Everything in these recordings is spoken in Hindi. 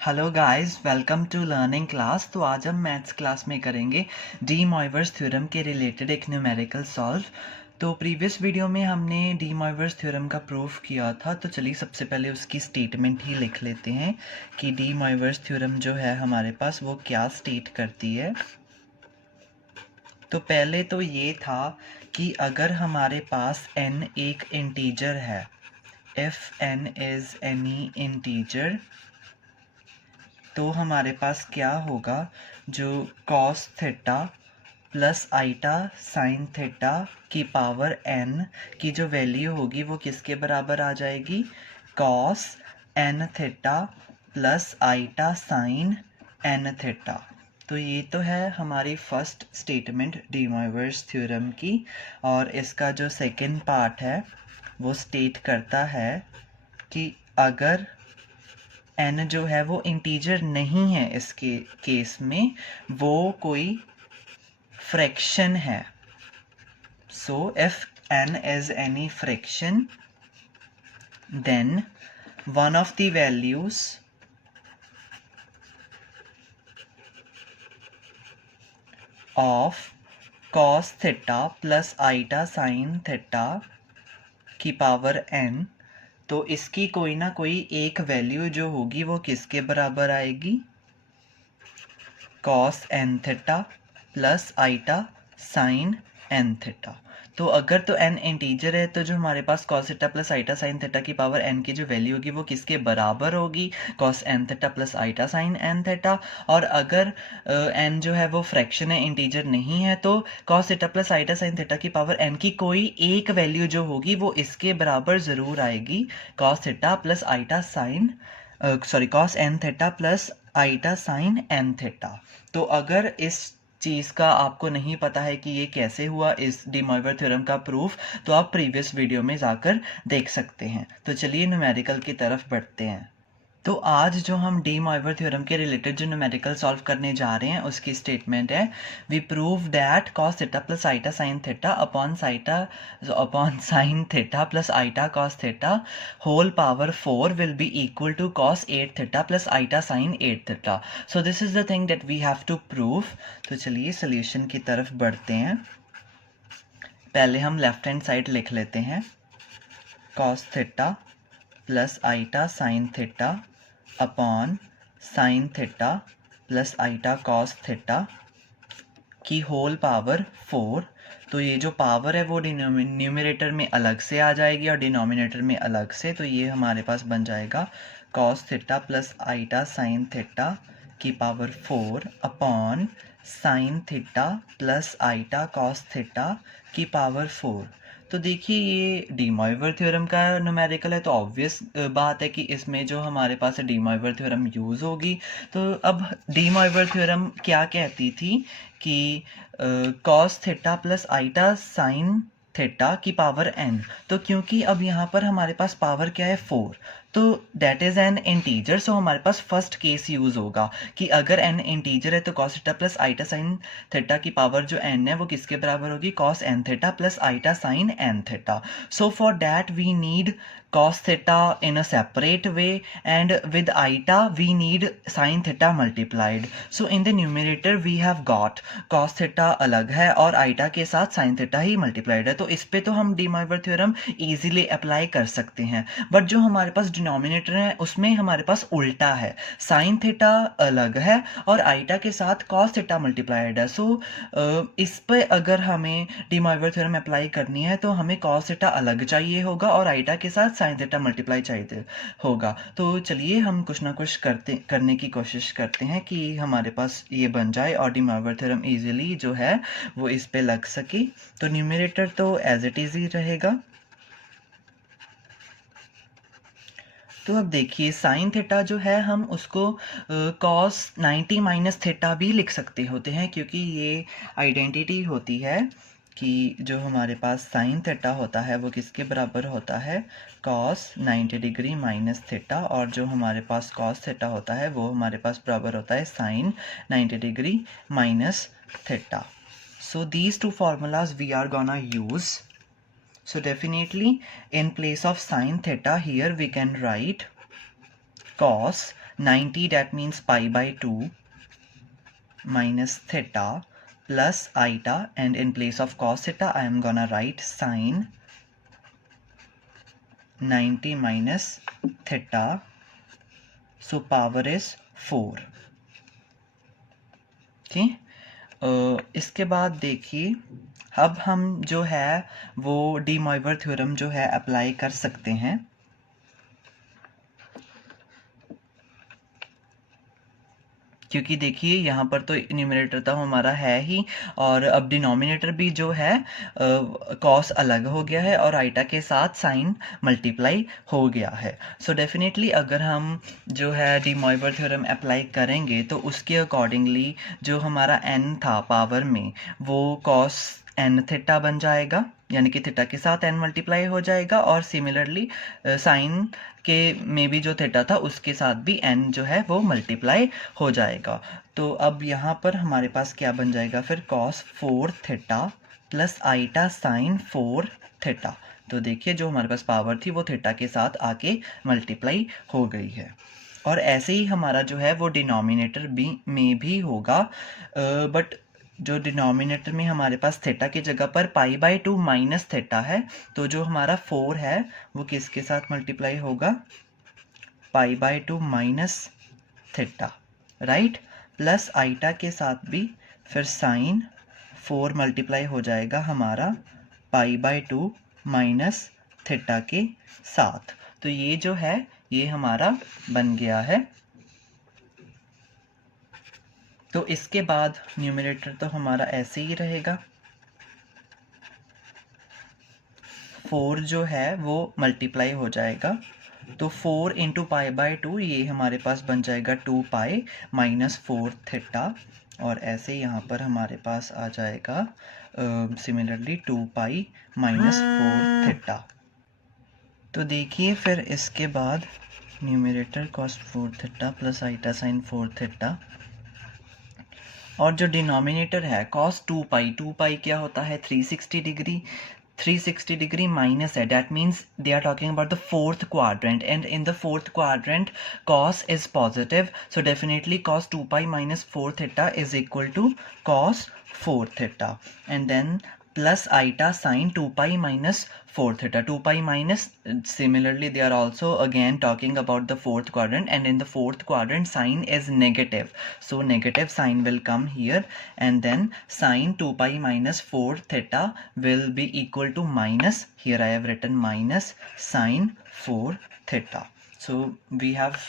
Hello guys, welcome to learning class. तो आज हम मैथ्स क्लास में करेंगे डी मॉइवर्स थ्योरम के रिलेटेड एक न्यूमेरिकल सॉल्व। तो प्रीवियस वीडियो में हमने डी मॉइवर्स थ्योरम का प्रूफ किया था। तो चलिए सबसे पहले उसकी स्टेटमेंट ही लिख लेते हैं कि डी मॉइवर्स थ्योरम जो है हमारे पास वो क्या स्टेट करती है। तो पहले तो ये था कि अगर हमारे पास n एक इंटीजर है, if n is any integer, तो हमारे पास क्या होगा, जो cos theta plus iota sine theta की पावर n की जो वैल्यू होगी वो किसके बराबर आ जाएगी, cos n theta plus iota sine n theta. तो ये तो है हमारी first statement De Moivre's theorem की। और इसका जो सेकंड पार्ट है वो स्टेट करता है कि अगर n जो है वो इंटीजर नहीं है, इसके केस में वो कोई फ्रैक्शन है। So if n is any fraction, then one of the values of cos theta plus iota sin theta की पावर n, तो इसकी कोई ना कोई एक वैल्यू जो होगी वो किसके बराबर आएगी, cos n theta plus iota sine n theta. तो अगर तो n इंटीजर है तो जो हमारे पास cos theta plus iota sine theta की पावर n की जो वैल्यू होगी वो किसके बराबर होगी, cos n theta plus iota sine n theta. और अगर n जो है वो फ्रैक्शन है, इंटीजर नहीं है, तो cos theta plus iota sine theta की पावर n की कोई एक वैल्यू जो होगी वो इसके बराबर ज़रूर आएगी, cos theta plus iota sine cos n theta plus iota sine n theta. तो अगर इस चीज़ का आपको नहीं पता है कि ये कैसे हुआ, इस डी मॉइवर थ्योरम का प्रूफ, तो आप प्रीवियस वीडियो में जाकर देख सकते हैं। तो चलिए न्यूमेरिकल की तरफ बढ़ते हैं। तो आज जो हम डी मॉइवर थ्योरम के रिलेटेड जो न्यूमेरिकल सॉल्व करने जा रहे हैं उसकी स्टेटमेंट है, we prove that cos theta plus iota sine theta upon sine theta plus iota cos theta whole power 4 will be equal to cos 8 theta plus iota sine 8 theta. So this is the thing that we have to prove. तो चलिए सोल्यूशन की तरफ बढ़ते हैं। पहले हम लेफ्ट हैंड साइड लिख लेते हैं, cos theta plus iota sine theta upon sine theta plus iota cos theta की होल पावर 4। तो ये जो पावर है वो न्यूमरेटर में अलग से आ जाएगी और डिनोमिनेटर में अलग से। तो ये हमारे पास बन जाएगा cos theta plus iota sine theta की power 4 upon sine theta plus iota cos theta की पावर 4। तो देखिए ये डी मॉइवर थ्योरम का न्यूमेरिकल है, तो ऑब्वियस बात है कि इसमें जो हमारे पास डी मॉइवर थ्योरम यूज़ होगी। तो अब डी मॉइवर थ्योरम क्या कहती थी कि cos theta plus iota sine theta की पावर n। तो क्योंकि अब यहाँ पर हमारे पास पावर क्या है 4, तो दैट इज़ एन इंटीजर। सो हमारे पास फर्स्ट केस यूज़ होगा कि अगर n इंटीजर है तो cos theta plus iota sine theta की पावर जो n है वो किसके बराबर होगी, cos n theta plus iota sine n theta. So for that we need cos theta in a separate way, and with iota we need sin theta multiplied. So in the numerator we have got cos theta अलग है और iota के साथ sin theta ही multiplied है। तो इस पे तो हम De Moivre theorem easily apply कर सकते हैं। बट जो हमारे पास डिनोमिनेटर है उसमें हमारे पास उल्टा है, sin theta अलग है और iota के साथ cos theta multiplied है। सो इस पे अगर हमें डी मॉइवर थ्योरम अप्लाई करनी है तो हमें cos theta अलग चाहिए होगा और iota के साथ साइन थीटा मल्टीप्लाई चाहिए होगा। तो चलिए हम कुछ ना कुछ करने की कोशिश करते हैं कि हमारे पास ये बन जाए और डी मॉइवर थ्योरम इजीली जो है वो इस पे लग सके। तो न्यूमरेटर तो एज इट इज ही रहेगा। तो अब देखिए साइन थीटा जो है हम उसको cos 90 माइनस थीटा भी लिख सकते होते हैं, क्योंकि ये आइडेंटिटी होती है कि जो हमारे पास साइन थीटा होता है वो किसके बराबर होता है, cos 90 डिग्री माइनस थीटा, और जो हमारे पास cos थीटा होता है वो हमारे पास बराबर होता है sine 90 degree minus theta. So these two formulas we are gonna use. So definitely in place of sin theta here we can write cos 90 that means pi by 2 minus theta plus eta, and in place of cos theta I am gonna write sine 90 minus theta, so power is 4. ठीक, इसके बाद देखिए अब हम जो है वो डी मॉइवर थ्योरम जो है अप्लाई कर सकते हैं। क्योंकि देखिए यहाँ पर तो न्यूमरेटर तो हमारा है ही, और अब डिनोमिनेटर भी जो है कॉस अलग हो गया है और आइटा के साथ साइन मल्टीप्लाई हो गया है। सो डेफिनेटली अगर हम जो है डी मॉइवर थ्योरम अप्लाई करेंगे तो उसके अकॉर्डिंगली जो हमारा n था पावर में वो कॉस n थीटा बन जाएगा, यानी कि थीटा के साथ n मल्टीप्लाई हो जाएगा, और सिमिलरली साइन के में भी जो थीटा था उसके साथ भी n जो है वो मल्टीप्लाई हो जाएगा। तो अब यहाँ पर हमारे पास क्या बन जाएगा फिर, cos 4 theta plus iota sine 4 theta. तो देखिए जो हमारे पास पावर थी वो थीटा के साथ आके मल्टीप्लाई हो गई है। और ऐसे ही हमारा जो है वो डिनोमिनेटर में भी होगा, बट जो डिनोमिनेटर में हमारे पास थीटा की जगह पर पाई बाई 2 माइनस थीटा है, तो जो हमारा 4 है वो किसके साथ मल्टीप्लाई होगा, pi by 2 minus theta, right, plus iota के साथ भी फिर साइन 4 मल्टीप्लाई हो जाएगा हमारा पाई बाई 2 माइनस थीटा के साथ। तो ये जो है ये हमारा बन गया है। तो इसके बाद न्यूमरेटर तो हमारा ऐसे ही रहेगा, 4 जो है वो मल्टीप्लाई हो जाएगा, तो 4 इंटू पाई बाई 2 ये हमारे पास बन जाएगा 2 पाई माइनस 4 थीटा, और ऐसे यहाँ पर हमारे पास आ जाएगा सिमिलरली 2 पाई माइनस 4 थीटा। तो देखिए फिर इसके बाद numerator cos 4 theta plus iota sine 4 theta, और जो डिनोमिनेटर है cos 2 पाई क्या होता है 360 डिग्री, 360 डिग्री माइनस है, that means they are talking about the fourth quadrant, and in the fourth quadrant cos is positive, so definitely cos 2 pi minus 4 theta is equal to cos 4 theta, and then plus iota sine 2 pi minus 4 theta. 2 pi minus, similarly they are also again talking about the fourth quadrant, and in the fourth quadrant sign is negative, so negative sign will come here, and then sine 2 pi minus 4 theta will be equal to minus, here I have written minus sine 4 theta. So we have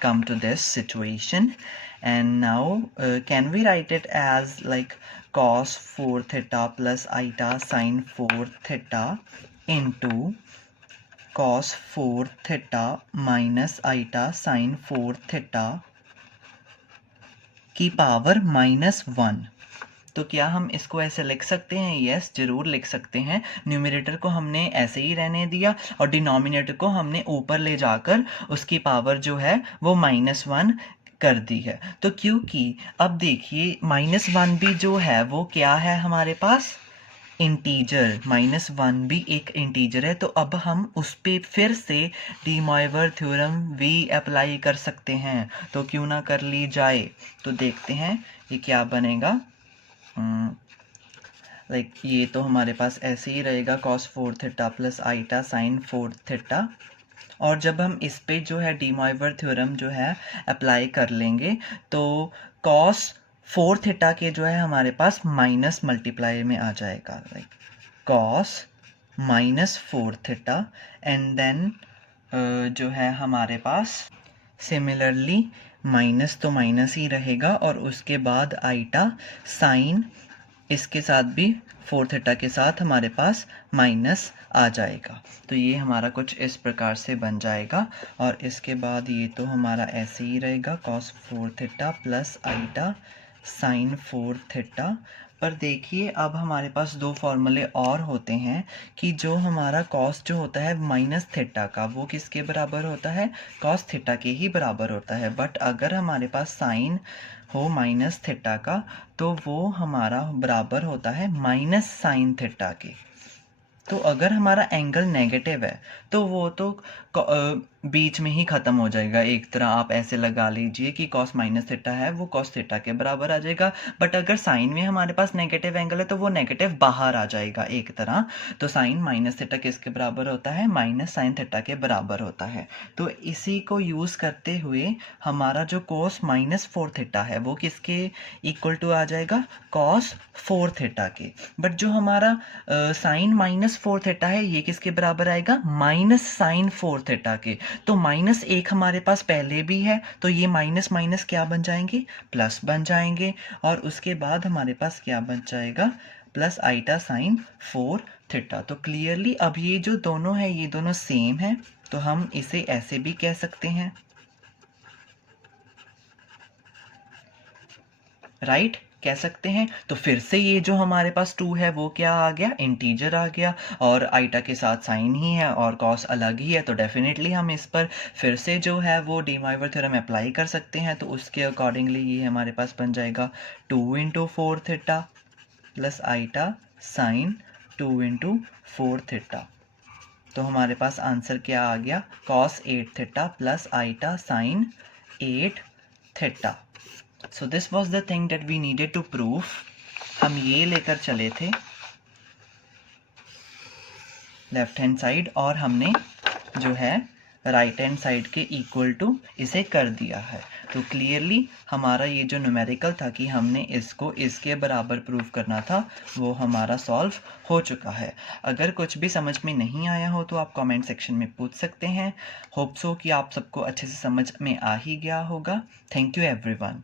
come to this situation, and now can we write it as like cos 4 theta plus iota sine 4 theta into cos 4 theta minus iota sine 4 theta की पावर -1। तो क्या हम इसको ऐसे लिख सकते हैं? यस, जरूर लिख सकते हैं। न्यूमरेटर को हमने ऐसे ही रहने दिया और डिनोमिनेटर को हमने ऊपर ले जाकर उसकी पावर जो है वो -1 कर दी है। तो क्योंकि अब देखिए -1 भी जो है वो क्या है हमारे पास, इंटीजर, -1 भी एक इंटीजर है, तो अब हम उस पर फिर से डी मॉइवर थ्योरम भी अप्लाई कर सकते हैं, तो क्यों ना कर ली जाए। तो देखते हैं ये क्या बनेगा। लाइक ये तो हमारे पास ऐसे ही रहेगा cos 4 theta plus iota sine 4 theta, और जब हम इस पे जो है डी मॉइवर थ्योरम जो है अप्लाई कर लेंगे तो cos 4 थीटा के जो है हमारे पास माइनस मल्टीप्लाई में आ जाएगा, like cos -4 theta, and then जो है हमारे पास सिमिलरली माइनस तो माइनस ही रहेगा, और उसके बाद आइटा साइन इसके साथ भी 4 थीटा के साथ हमारे पास माइनस आ जाएगा। तो ये हमारा कुछ इस प्रकार से बन जाएगा, और इसके बाद ये तो हमारा ऐसे ही रहेगा cos 4 theta plus iota sine 4 theta. पर देखिए अब हमारे पास दो फॉर्मूले और होते हैं कि जो हमारा cos जो होता है माइनस थीटा का वो किसके बराबर होता है, cos थीटा के ही बराबर होता है, बट अगर हमारे पास साइन हो माइनस थीटा का तो वो हमारा बराबर होता है माइनस साइन थीटा के। तो अगर हमारा एंगल नेगेटिव है तो वो तो बीच में ही ख़त्म हो जाएगा। एक तरह आप ऐसे लगा लीजिए कि कॉस माइनस थीटा है वो कॉस थीटा के बराबर आ जाएगा। बट अगर साइन में हमारे पास नेगेटिव एंगल है तो वो नेगेटिव बाहर आ जाएगा एक तरह। तो साइन माइनस थीटा किसके बराबर होता है? माइनस साइन थीटा के बराबर होता है। तो इसी को यूज़ करते हुए हमारा जो कॉस माइनस 4 थीटा है वो किसके इक्वल टू आ जाएगा? कॉस 4 थीटा के। बट जो हमारा साइन माइनस 4 थीटा है ये किसके बराबर आएगा? माइनस साइन 4 थीटा के। तो माइनस एक हमारे पास पहले भी है तो ये माइनस माइनस क्या बन जाएंगे? प्लस बन जाएंगे। और उसके बाद हमारे पास क्या बन जाएगा? Plus iota sine 4 theta. तो क्लियरली अब ये जो दोनों है ये दोनों सेम है, तो हम इसे ऐसे भी कह सकते हैं, राइट कह सकते हैं। तो फिर से ये जो हमारे पास 2 है वो क्या आ गया? इंटीजर आ गया। और आइटा के साथ साइन ही है और कॉस अलग ही है, तो डेफिनेटली हम इस पर फिर से जो है वो डी मोइवर थ्योरम अप्लाई कर सकते हैं। तो उसके अकॉर्डिंगली ये हमारे पास बन जाएगा 2 into 4 theta plus iota sine 2 into 4 theta. तो हमारे पास आंसर क्या आ गया? Cos 8 theta plus iota sine 8 theta. So this was the thing that we needed to prove. हम ये लेकर चले थे लेफ्ट हैंड साइड और हमने जो है राइट हैंड साइड के इक्वल टू इसे कर दिया है। तो क्लियरली हमारा ये जो न्यूमेरिकल था कि हमने इसको इसके बराबर प्रूव करना था वो हमारा सॉल्व हो चुका है। अगर कुछ भी समझ में नहीं आया हो तो आप कमेंट सेक्शन में पूछ सकते हैं। होप सो कि आप सबको अच्छे से समझ में आ ही गया होगा। Thank you everyone.